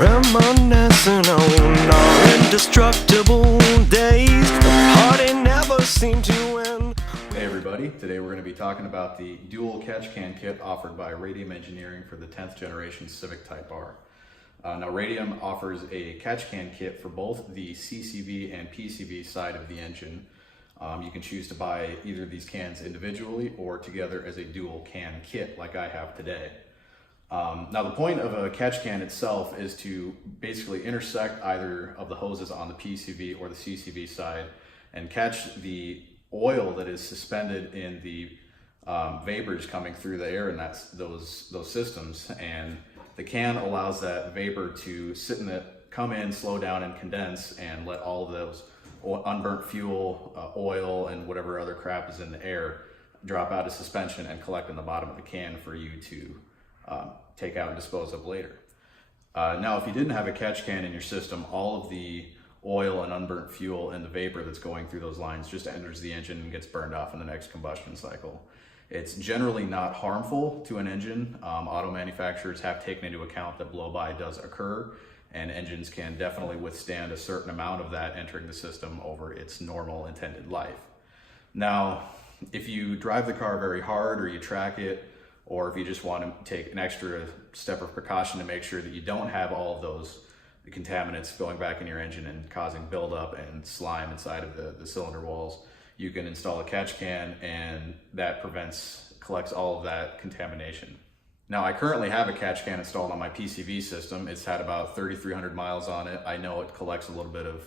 Reminiscing on our indestructible days. The party never seemed to end. Hey everybody, today we're going to be talking about the dual catch can kit offered by Radium Engineering for the 10th generation Civic Type R. Now Radium offers a catch can kit for both the CCV and PCV side of the engine. You can choose to buy either of these cans individually or together as a dual can kit like I have today. Now the point of a catch can itself is to basically intersect either of the hoses on the PCV or the CCV side and catch the oil that is suspended in the vapors coming through the air in those systems, and the can allows that vapor to come in, slow down, and condense, and let all of those unburnt fuel, oil, and whatever other crap is in the air drop out of suspension and collect in the bottom of the can for you to take out and dispose of later. Now, if you didn't have a catch can in your system, all of the oil and unburnt fuel and the vapor that's going through those lines just enters the engine and gets burned off in the next combustion cycle. It's generally not harmful to an engine. Auto manufacturers have taken into account that blow-by does occur, and engines can definitely withstand a certain amount of that entering the system over its normal intended life. Now, if you drive the car very hard or you track it, or if you just want to take an extra step of precaution to make sure that you don't have all of those contaminants going back in your engine and causing buildup and slime inside of the cylinder walls, you can install a catch can, and that collects all of that contamination. Now, I currently have a catch can installed on my PCV system. It's had about 3,300 miles on it. I know it collects a little bit of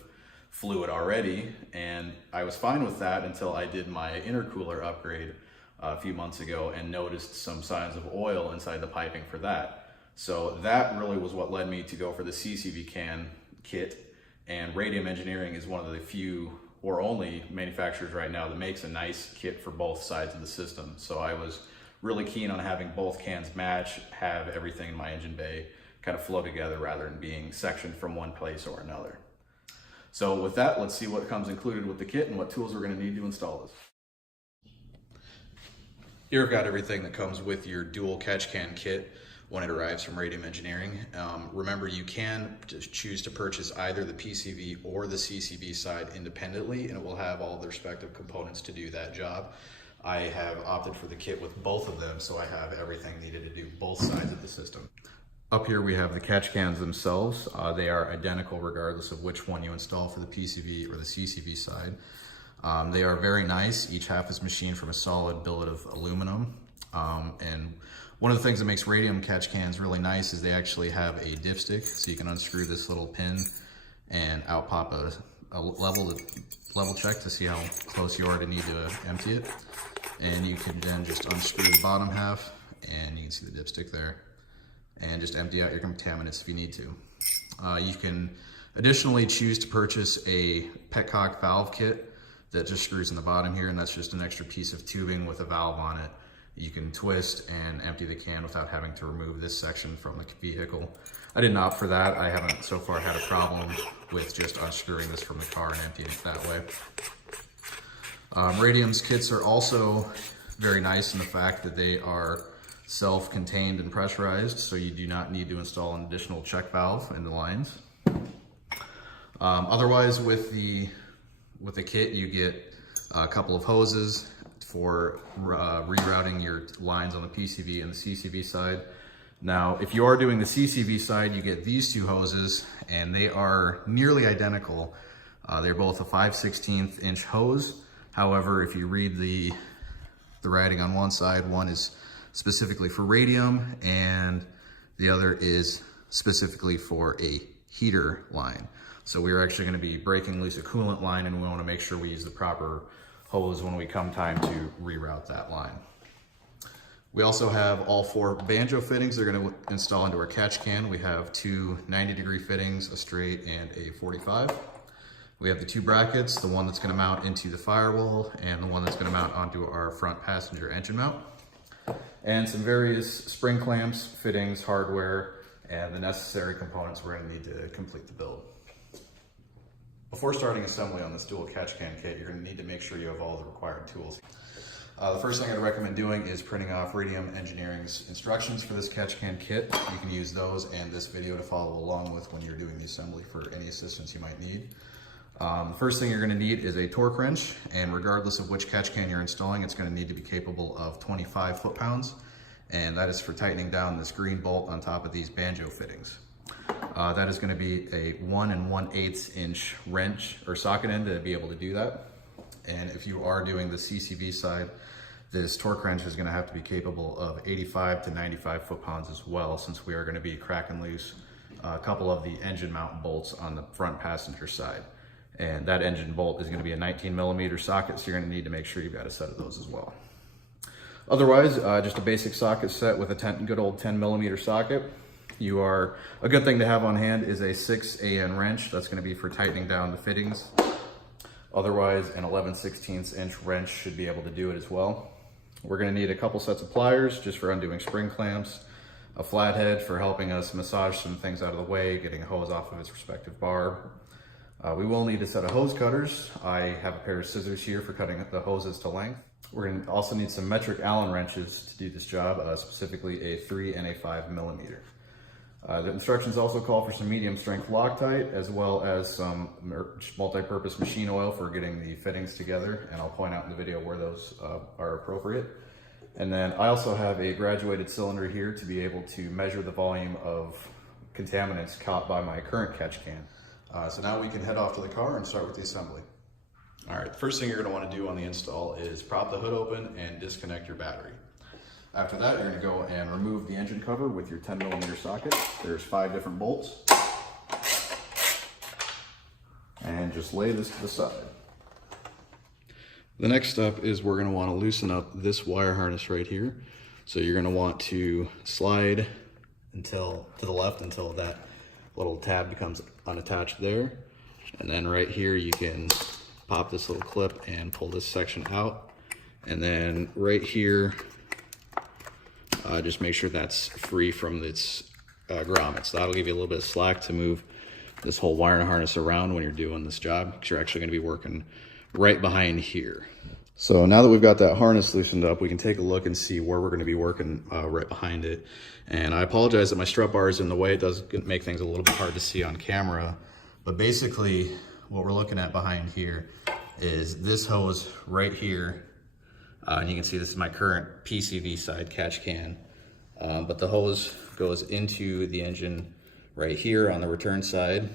fluid already, and I was fine with that until I did my intercooler upgrade a few months ago and noticed some signs of oil inside the piping for that. So that really was what led me to go for the CCV can kit, and Radium Engineering is one of the few or only manufacturers right now that makes a nice kit for both sides of the system. So I was really keen on having both cans match, have everything in my engine bay kind of flow together rather than being sectioned from one place or another. So with that, let's see what comes included with the kit and what tools we're going to need to install this. Here I've got everything that comes with your dual catch can kit when it arrives from Radium Engineering. Remember, you can choose to purchase either the PCV or the CCV side independently, and it will have all the respective components to do that job. I have opted for the kit with both of them, so I have everything needed to do both sides of the system. Up here we have the catch cans themselves. They are identical regardless of which one you install for the PCV or the CCV side. They are very nice. Each half is machined from a solid billet of aluminum. And one of the things that makes Radium catch cans really nice is they actually have a dipstick, so you can unscrew this little pin and out pop a level check to see how close you are to need to empty it. And you can then just unscrew the bottom half, and you can see the dipstick there, and just empty out your contaminants if you need to. You can additionally choose to purchase a petcock valve kit that just screws in the bottom here, and that's just an extra piece of tubing with a valve on it. You can twist and empty the can without having to remove this section from the vehicle. I didn't opt for that. I haven't so far had a problem with just unscrewing this from the car and emptying it that way. Radium's kits are also very nice in the fact that they are self-contained and pressurized, so you do not need to install an additional check valve in the lines. Otherwise, with the kit, you get a couple of hoses for rerouting your lines on the PCV and the CCV side. Now, if you are doing the CCV side, you get these two hoses, and they are nearly identical. They're both a 5/16 inch hose. However, if you read the writing on one side, one is specifically for Radium, and the other is specifically for a heater line. So we're actually going to be breaking loose a coolant line, and we want to make sure we use the proper hose when we come time to reroute that line. We also have all 4 banjo fittings they're going to install into our catch can. We have 2 90-degree fittings, a straight and a 45. We have the 2 brackets, the one that's going to mount into the firewall and the one that's going to mount onto our front passenger engine mount. And some various spring clamps, fittings, hardware, and the necessary components we're going to need to complete the build. Before starting assembly on this dual catch can kit, you're going to need to make sure you have all the required tools. The first thing I'd recommend doing is printing off Radium Engineering's instructions for this catch can kit. You can use those and this video to follow along with when you're doing the assembly for any assistance you might need. The first thing you're going to need is a torque wrench, and regardless of which catch can you're installing, it's going to need to be capable of 25 foot-pounds, and that is for tightening down this green bolt on top of these banjo fittings. That is going to be a 1 1/8 inch wrench or socket end to be able to do that. And if you are doing the CCV side, this torque wrench is going to have to be capable of 85 to 95 foot-pounds as well, since we are going to be cracking loose a couple of the engine mount bolts on the front passenger side. And that engine bolt is going to be a 19mm socket, so you're going to need to make sure you've got a set of those as well. Otherwise, just a basic socket set with a good old 10mm socket. A good thing to have on hand is a 6AN wrench. That's going to be for tightening down the fittings. Otherwise, an 11/16 inch wrench should be able to do it as well. We're going to need a couple sets of pliers just for undoing spring clamps, a flathead for helping us massage some things out of the way, getting a hose off of its respective bar. We will need a set of hose cutters. I have a pair of scissors here for cutting the hoses to length. We're going to also need some metric Allen wrenches to do this job, specifically a 3 and a 5mm. The instructions also call for some medium strength Loctite, as well as some multi-purpose machine oil for getting the fittings together, and I'll point out in the video where those are appropriate. And then I also have a graduated cylinder here to be able to measure the volume of contaminants caught by my current catch can. So now we can head off to the car and start with the assembly. All right, the first thing you're going to want to do on the install is prop the hood open and disconnect your battery. After that, you're going to go and remove the engine cover with your 10mm socket. There's 5 different bolts. And just lay this to the side. The next step is we're going to want to loosen up this wire harness right here. So you're going to want to slide to the left until that little tab becomes unattached there. And then right here you can pop this little clip and pull this section out. And then right here, just make sure that's free from its grommets. That'll give you a little bit of slack to move this whole wire harness around when you're doing this job, because you're actually going to be working right behind here. So now that we've got that harness loosened up, we can take a look and see where we're going to be working right behind it. And I apologize that my strut bar is in the way. It does make things a little bit hard to see on camera. But basically, what we're looking at behind here is this hose right here. And you can see this is my current PCV side catch can. But the hose goes into the engine right here on the return side.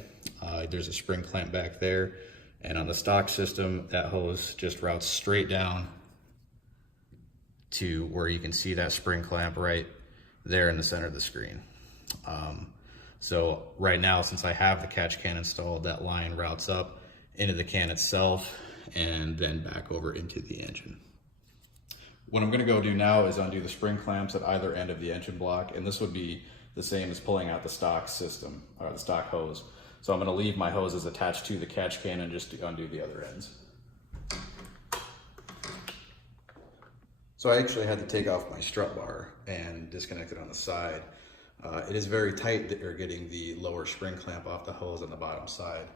There's a spring clamp back there. And on the stock system, that hose just routes straight down to where you can see that spring clamp right there in the center of the screen. So right now, since I have the catch can installed, that line routes up into the can itself and then back over into the engine. What I'm going to go do now is undo the spring clamps at either end of the engine block, and this would be the same as pulling out the stock system, or the stock hose. So I'm going to leave my hoses attached to the catch can and just undo the other ends. So I actually had to take off my strut bar and disconnect it on the side. It is very tight that you're getting the lower spring clamp off the hose on the bottom side.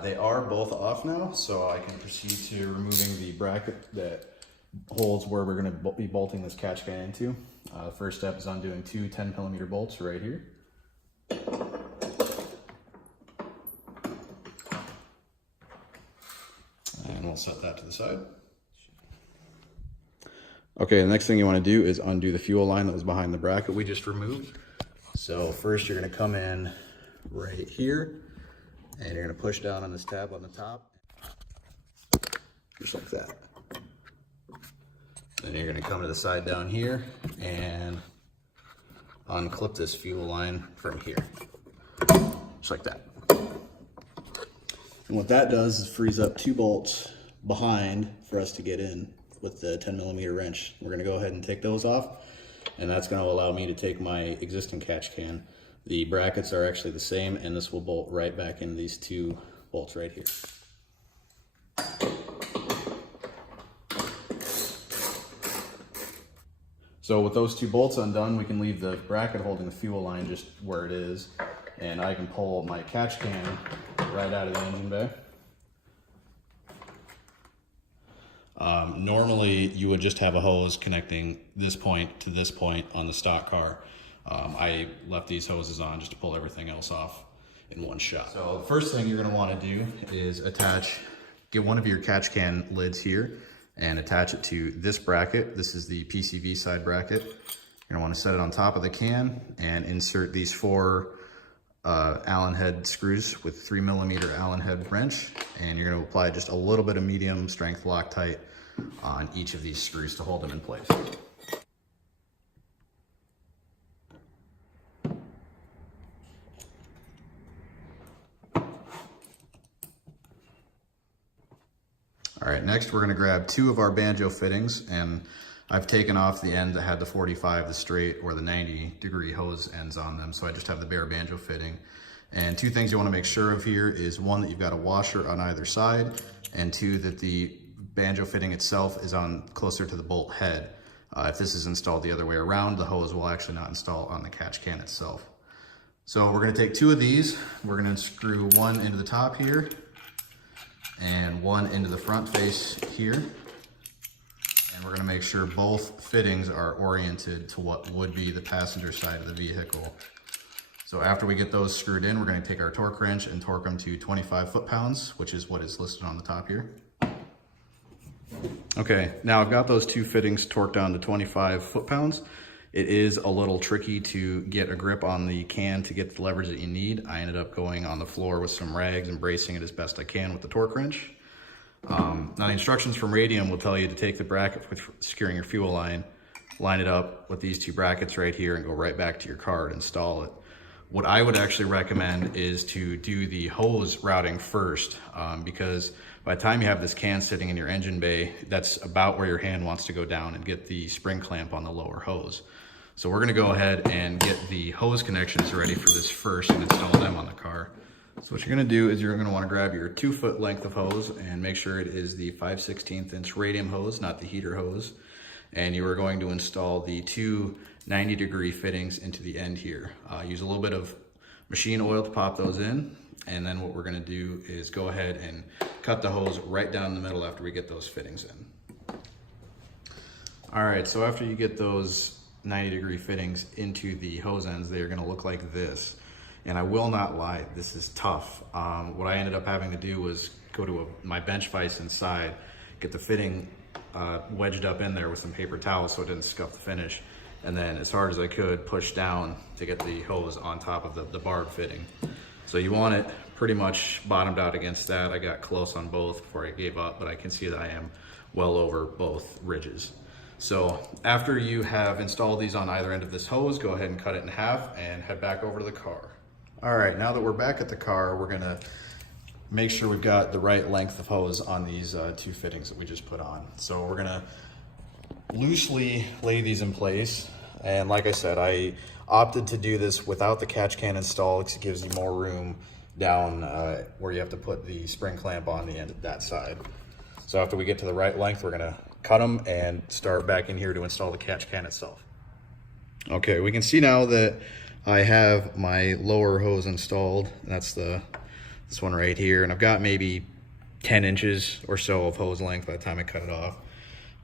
They are both off now, so I can proceed to removing the bracket that holds where we're going to be bolting this catch can into. The first step is undoing 2 10mm bolts right here. And we'll set that to the side. Okay, the next thing you want to do is undo the fuel line that was behind the bracket we just removed. So first you're going to come in right here, and you're going to push down on this tab on the top, just like that. Then you're going to come to the side down here and unclip this fuel line from here, just like that. And what that does is frees up 2 bolts behind for us to get in with the 10mm wrench. We're going to go ahead and take those off, and that's going to allow me to take my existing catch can. The brackets are actually the same, and this will bolt right back in these 2 bolts right here. So with those 2 bolts undone, we can leave the bracket holding the fuel line just where it is, and I can pull my catch can right out of the engine bay. Normally you would just have a hose connecting this point to this point on the stock car. I left these hoses on just to pull everything else off in one shot. So the first thing you're going to want to do is get one of your catch can lids here and attach it to this bracket. This is the PCV side bracket. You're going to want to set it on top of the can and insert these 4 Allen head screws with 3mm Allen head wrench, and you're going to apply just a little bit of medium strength Loctite on each of these screws to hold them in place. All right, next we're gonna grab 2 of our banjo fittings, and I've taken off the end that had the 45, the straight, or the 90-degree hose ends on them, so I just have the bare banjo fitting. And 2 things you wanna make sure of here is 1, that you've got a washer on either side, and 2, that the banjo fitting itself is on closer to the bolt head. If this is installed the other way around, the hose will actually not install on the catch can itself. So we're gonna take 2 of these, we're gonna screw 1 into the top here, and 1 into the front face here. And we're gonna make sure both fittings are oriented to what would be the passenger side of the vehicle. So after we get those screwed in, we're gonna take our torque wrench and torque them to 25 foot-pounds, which is what is listed on the top here. Okay, now I've got those 2 fittings torqued down to 25 foot-pounds. It is a little tricky to get a grip on the can to get the leverage that you need. I ended up going on the floor with some rags and bracing it as best I can with the torque wrench. Now the instructions from Radium will tell you to take the bracket for securing your fuel line, line it up with these 2 brackets right here, and go right back to your car and install it. What I would actually recommend is to do the hose routing first, because by the time you have this can sitting in your engine bay, that's about where your hand wants to go down and get the spring clamp on the lower hose. So we're gonna go ahead and get the hose connections ready for this first and install them on the car. So what you're gonna do is you're gonna wanna grab your 2-foot length of hose and make sure it is the 5/16 inch Radium hose, not the heater hose. And you are going to install the 2 90-degree fittings into the end here. Use a little bit of machine oil to pop those in. And then what we're gonna do is go ahead and cut the hose right down the middle after we get those fittings in. All right, so after you get those 90-degree fittings into the hose ends, they are gonna look like this. And I will not lie, this is tough. What I ended up having to do was go to my bench vise inside, get the fitting wedged up in there with some paper towels so it didn't scuff the finish. And then as hard as I could, push down to get the hose on top of the barb fitting. So you want it pretty much bottomed out against that. I got close on both before I gave up, but I can see that I am well over both ridges. So after you have installed these on either end of this hose, go ahead and cut it in half and head back over to the car. All right, now that we're back at the car, we're gonna make sure we've got the right length of hose on these 2 fittings that we just put on. So we're gonna loosely lay these in place. And like I said, I opted to do this without the catch can installed because it gives you more room down where you have to put the spring clamp on the end of that side. So after we get to the right length, we're gonna cut them and start back in here to install the catch can itself. Okay, we can see now that I have my lower hose installed. That's this one right here, and I've got maybe 10 inches or so of hose length by the time I cut it off.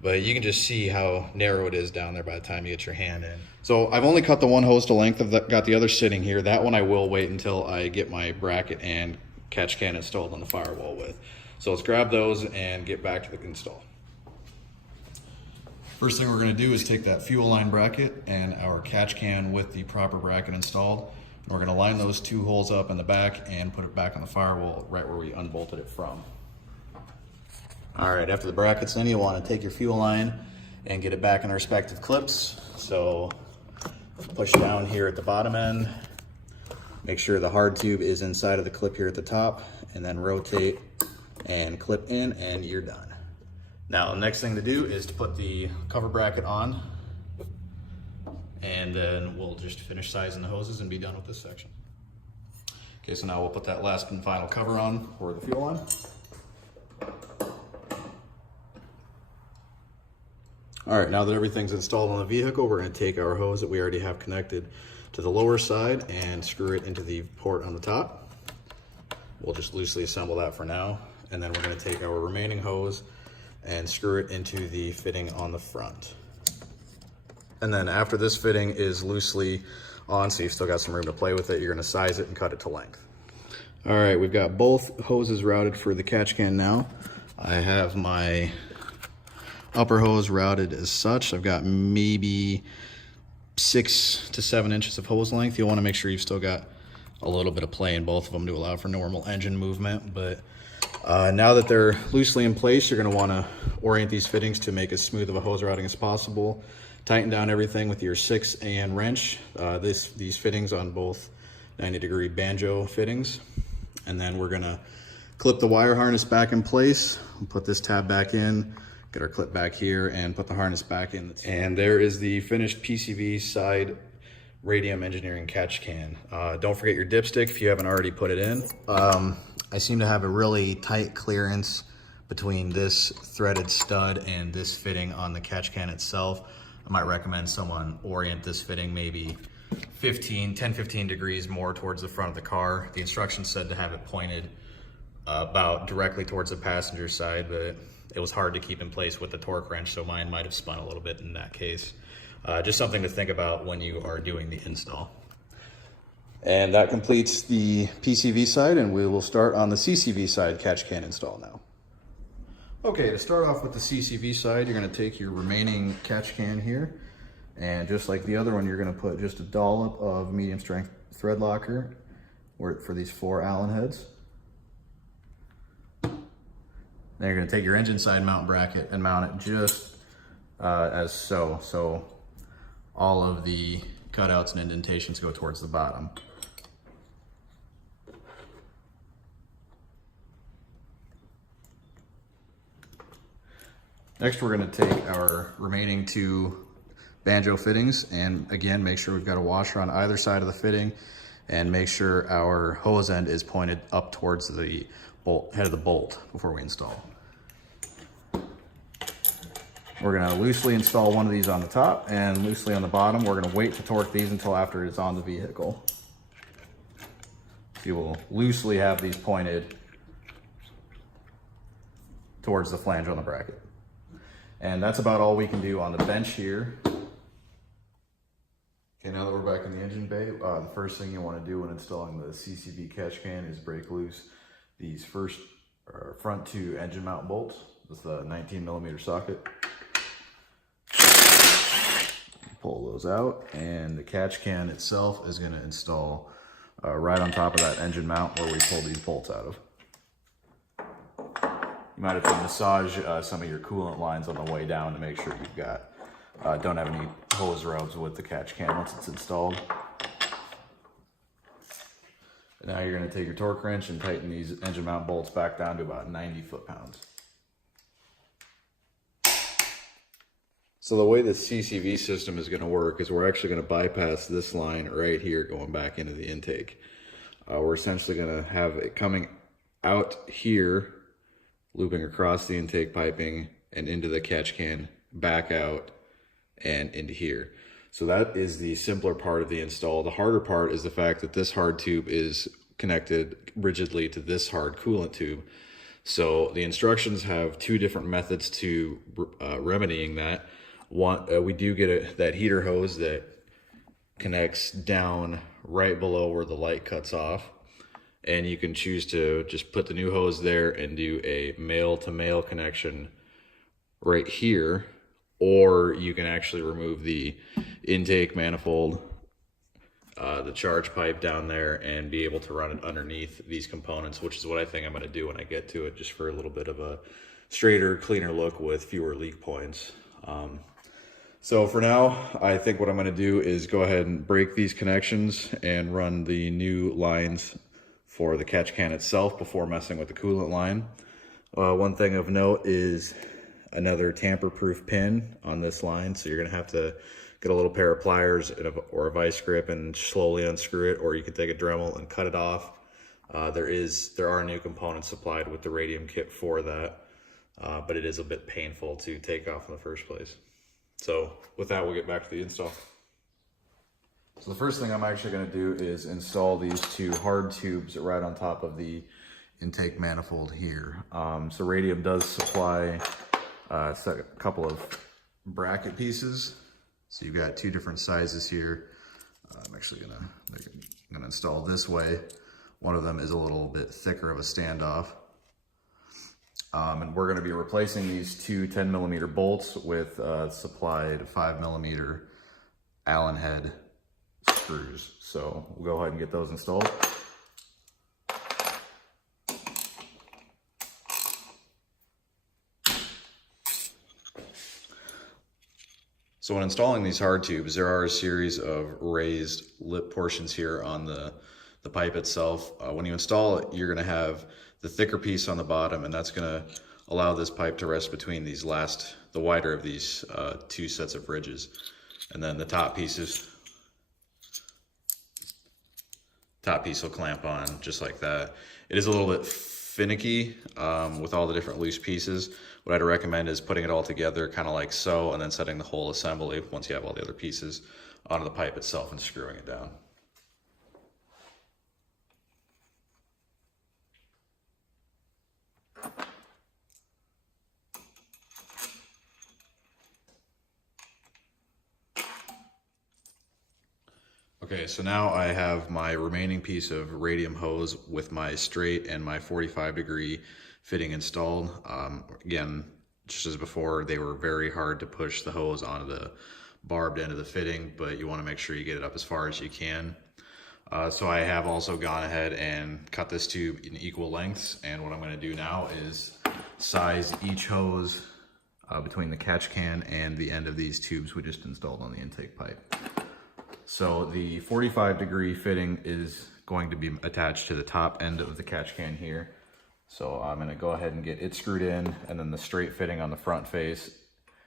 But you can just see how narrow it is down there by the time you get your hand in. So I've only cut the 1 hose to length. I've got the other sitting here. That one I will wait until I get my bracket and catch can installed on the firewall with. So let's grab those and get back to the install. First thing we're gonna do is take that fuel line bracket and our catch can with the proper bracket installed. And we're gonna line those 2 holes up in the back and put it back on the firewall right where we unbolted it from. All right, after the bracket's in, you wanna take your fuel line and get it back in the respective clips. So push down here at the bottom end, make sure the hard tube is inside of the clip here at the top, and then rotate and clip in, and you're done. Now, the next thing to do is to put the cover bracket on, and then we'll just finish sizing the hoses and be done with this section. Okay, so now we'll put that last and final cover on for the fuel line. All right, now that everything's installed on the vehicle, we're gonna take our hose that we already have connected to the lower side and screw it into the port on the top. We'll just loosely assemble that for now. And then we're gonna take our remaining hose and screw it into the fitting on the front. And then after this fitting is loosely on, so you've still got some room to play with it, you're gonna size it and cut it to length. All right, we've got both hoses routed for the catch can now. I have my upper hose routed as such. I've got maybe 6 to 7 inches of hose length. You'll wanna make sure you've still got a little bit of play in both of them to allow for normal engine movement. But now that they're loosely in place, you're gonna wanna orient these fittings to make as smooth of a hose routing as possible. Tighten down everything with your 6N wrench. These fittings on both 90-degree banjo fittings. And then we're gonna clip the wire harness back in place, put this tab back in, get our clip back here, and put the harness back in. And there is the finished PCV side Radium Engineering catch can. Don't forget your dipstick if you haven't already put it in. I seem to have a really tight clearance between this threaded stud and this fitting on the catch can itself. I might recommend someone orient this fitting maybe 10-15 degrees more towards the front of the car. The instructions said to have it pointed about directly towards the passenger side, but it was hard to keep in place with the torque wrench, so mine might have spun a little bit in that case. Just something to think about when you are doing the install. And that completes the PCV side, and we will start on the CCV side catch can install now. Okay, to start off with the CCV side, you're gonna take your remaining catch can here, and just like the other one, you're gonna put just a dollop of medium strength thread locker for these 4 Allen heads. Then you're gonna take your engine side mount bracket and mount it just as so. So all of the cutouts and indentations go towards the bottom. Next, we're gonna take our remaining 2 banjo fittings, and again, make sure we've got a washer on either side of the fitting, and make sure our hose end is pointed up towards the head of the bolt before we install. We're gonna loosely install one of these on the top and loosely on the bottom. We're gonna wait to torque these until after it's on the vehicle. You will loosely have these pointed towards the flange on the bracket. And that's about all we can do on the bench here. Okay, now that we're back in the engine bay, the first thing you want to do when installing the CCV catch can is break loose these front 2 engine mount bolts with the 19mm socket. Pull those out, and the catch can itself is going to install right on top of that engine mount where we pulled these bolts out of. You might have to massage some of your coolant lines on the way down to make sure you've got don't have any hose rubs with the catch can once it's installed. And now you're going to take your torque wrench and tighten these engine mount bolts back down to about 90 foot-pounds. So the way the CCV system is going to work is we're actually going to bypass this line right here going back into the intake. We're essentially going to have it coming out here, looping across the intake piping and into the catch can, back out and into here. So that is the simpler part of the install. The harder part is the fact that this hard tube is connected rigidly to this hard coolant tube. So the instructions have 2 different methods to remedying that. One, we do get that heater hose that connects down right below where the light cuts off. And you can choose to just put the new hose there and do a male-to-male connection right here, or you can actually remove the intake manifold, the charge pipe down there, and be able to run it underneath these components, which is what I think I'm going to do when I get to it, just for a little bit of a straighter, cleaner look with fewer leak points. So for now, I think what I'm going to do is go ahead and break these connections and run the new lines for the catch can itself before messing with the coolant line. One thing of note is another tamper-proof pin on this line, so you're going to have to get a little pair of pliers or a vice grip and slowly unscrew it, or you can take a Dremel and cut it off. There are new components supplied with the Radium kit for that, but it is a bit painful to take off in the first place. So with that, we'll get back to the install. So the first thing I'm actually going to do is install these 2 hard tubes right on top of the intake manifold here. So Radium does supply set a couple of bracket pieces. So you've got two different sizes here. I'm actually gonna install this way. One of them is a little bit thicker of a standoff. And we're gonna be replacing these two 10mm bolts with supplied 5mm Allen head screws. So we'll go ahead and get those installed. So when installing these hard tubes, there are a series of raised lip portions here on the pipe itself. When you install it, you're gonna have the thicker piece on the bottom, and that's gonna allow this pipe to rest between these the wider of these two sets of ridges. And then the top piece will clamp on just like that. It is a little bit finicky with all the different loose pieces. What I'd recommend is putting it all together kind of like so, and then setting the whole assembly once you have all the other pieces onto the pipe itself and screwing it down. Okay, so now I have my remaining piece of radium hose with my straight and my 45-degree fitting installed. Again, just as before, they were very hard to push the hose onto the barbed end of the fitting, but you want to make sure you get it up as far as you can. So I have also gone ahead and cut this tube in equal lengths, and what I'm going to do now is size each hose between the catch can and the end of these tubes we just installed on the intake pipe. So the 45-degree fitting is going to be attached to the top end of the catch can here. So I'm gonna go ahead and get it screwed in, and then the straight fitting on the front face,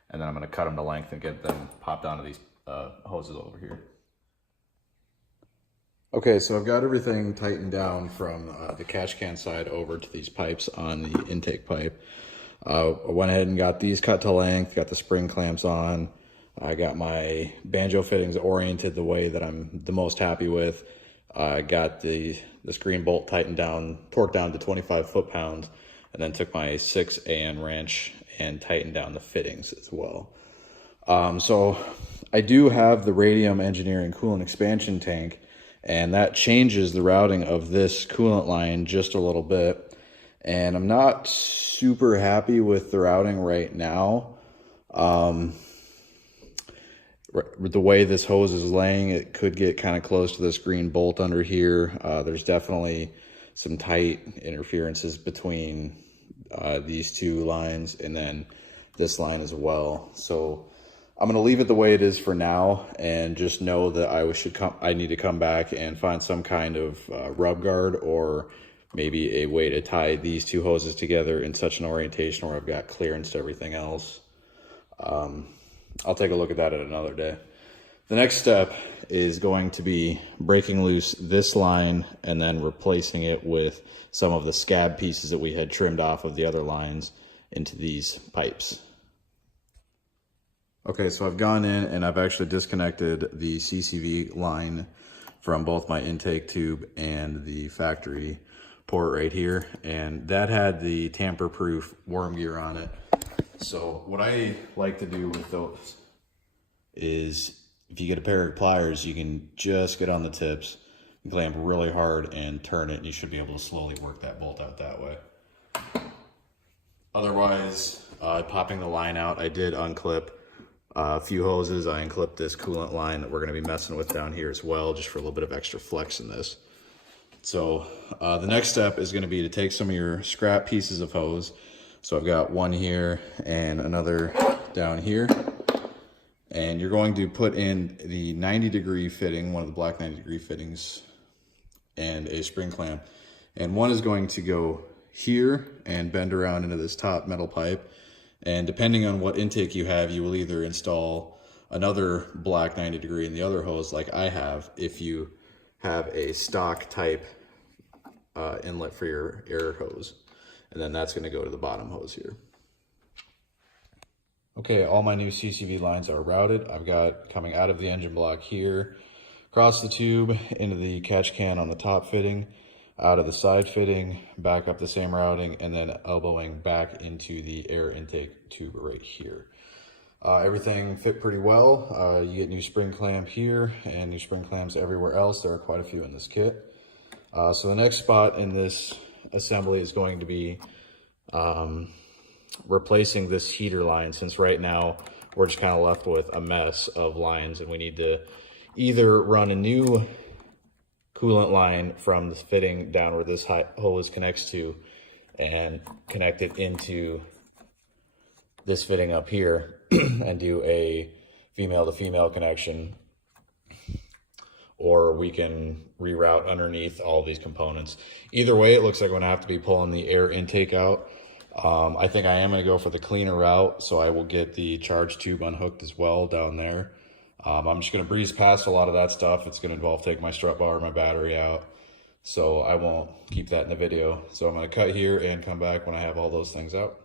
and then I'm gonna cut them to length and get them popped onto these hoses over here. Okay, so I've got everything tightened down from the catch can side over to these pipes on the intake pipe. I went ahead and got these cut to length, got the spring clamps on. I got my banjo fittings oriented the way that I'm the most happy with. I got the screen bolt tightened down, torqued down to 25 foot-pounds, and then took my 6AN wrench and tightened down the fittings as well. So I do have the Radium Engineering coolant expansion tank, and that changes the routing of this coolant line just a little bit. And I'm not super happy with the routing right now. The way this hose is laying, it could get kind of close to this green bolt under here. There's definitely some tight interferences between these two lines and then this line as well. So I'm going to leave it the way it is for now, and just know that I need to come back and find some kind of rub guard, or maybe a way to tie these two hoses together in such an orientation where I've got clearance to everything else. I'll take a look at that at another day. The next step is going to be breaking loose this line and then replacing it with some of the scab pieces that we had trimmed off of the other lines into these pipes. Okay, so I've gone in and I've actually disconnected the CCV line from both my intake tube and the factory port right here, and that had the tamper-proof worm gear on it. So what I like to do with those is, if you get a pair of pliers, you can just get on the tips, clamp really hard and turn it, and you should be able to slowly work that bolt out that way. Otherwise, popping the line out, I did unclip a few hoses. I unclipped this coolant line that we're going to be messing with down here as well, just for a little bit of extra flex in this. So the next step is going to be to take some of your scrap pieces of hose. So I've got one here and another down here. And you're going to put in the 90-degree fitting, one of the black 90-degree fittings, and a spring clamp. And one is going to go here and bend around into this top metal pipe. And depending on what intake you have, you will either install another black 90-degree in the other hose like I have, if you have a stock type inlet for your air hose. And then that's going to go to the bottom hose here. Okay, all my new CCV lines are routed. I've got coming out of the engine block here, across the tube into the catch can on the top fitting. out of the side fitting, back up the same routing, and then elbowing back into the air intake tube right here. Everything fit pretty well. You get new spring clamp here and new spring clamps everywhere else. There are quite a few in this kit. So the next spot in this assembly is going to be replacing this heater line, since right now we're just kind of left with a mess of lines, and we need to either run a new coolant line from the fitting down where this hose connects to and connect it into this fitting up here and do a female to female connection, or we can reroute underneath all these components. Either way, it looks like I'm gonna have to be pulling the air intake out. I think I am gonna go for the cleaner route, so I will get the charge tube unhooked as well down there. I'm just gonna breeze past a lot of that stuff. It's gonna involve taking my strut bar, my battery out, so I won't keep that in the video. So I'm gonna cut here and come back when I have all those things out.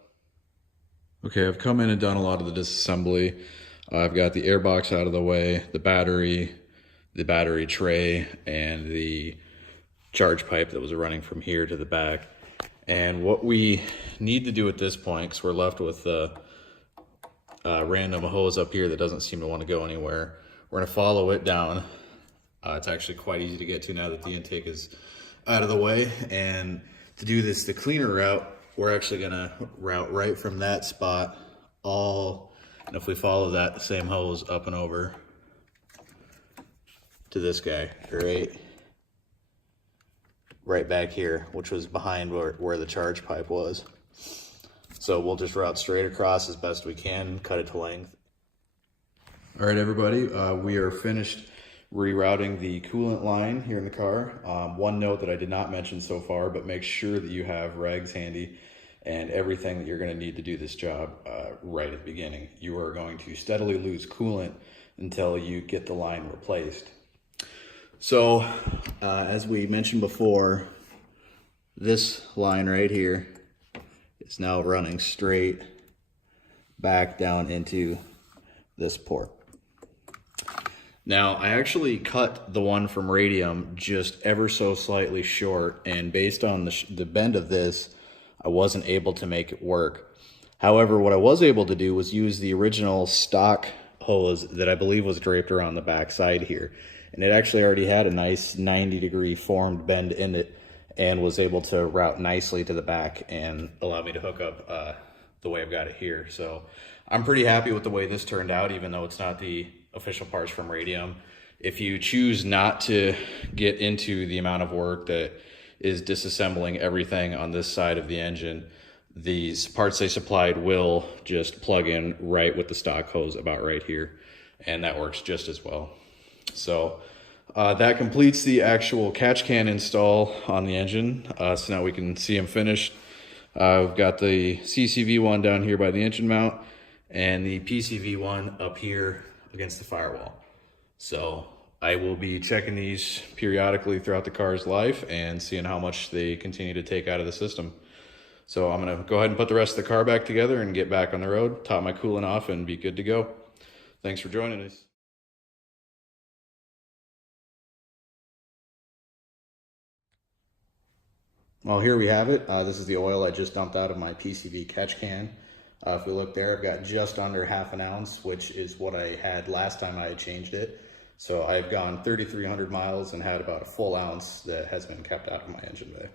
Okay, I've come in and done a lot of the disassembly. I've got the air box out of the way, the battery tray, and the charge pipe that was running from here to the back. And what we need to do at this point, because we're left with the random hose up here that doesn't seem to want to go anywhere, we're going to follow it down. It's actually quite easy to get to now that the intake is out of the way. And to do this, the cleaner route, we're actually going to route right from that spot and if we follow that same hose up and over to this guy, right back here, which was behind where the charge pipe was. So we'll just route straight across as best we can, cut it to length. All right, everybody, we are finished rerouting the coolant line here in the car. One note that I did not mention so far, but make sure that you have rags handy and everything that you're going to need to do this job right at the beginning. You are going to steadily lose coolant until you get the line replaced. So as we mentioned before, this line right here is now running straight back down into this port. Now, I actually cut the one from Radium just ever so slightly short, and based on the bend of this, I wasn't able to make it work. However, what I was able to do was use the original stock hose that I believe was draped around the back side here. And it actually already had a nice 90-degree formed bend in it, and was able to route nicely to the back and allow me to hook up the way I've got it here. So I'm pretty happy with the way this turned out, even though it's not the official parts from Radium. If you choose not to get into the amount of work that is disassembling everything on this side of the engine, these parts they supplied will just plug in right with the stock hose about right here, and that works just as well. So that completes the actual catch can install on the engine. So now we can see them finished. We've got the CCV one down here by the engine mount, and the PCV one up here against the firewall. So I will be checking these periodically throughout the car's life and seeing how much they continue to take out of the system. So I'm gonna go ahead and put the rest of the car back together and get back on the road, top my coolant off, and be good to go. Thanks for joining us. Well, here we have it. This is the oil I just dumped out of my PCV catch can. If we look there, I've got just under ½ an ounce, which is what I had last time I had changed it. So I've gone 3,300 miles and had about a full ounce that has been kept out of my engine bay.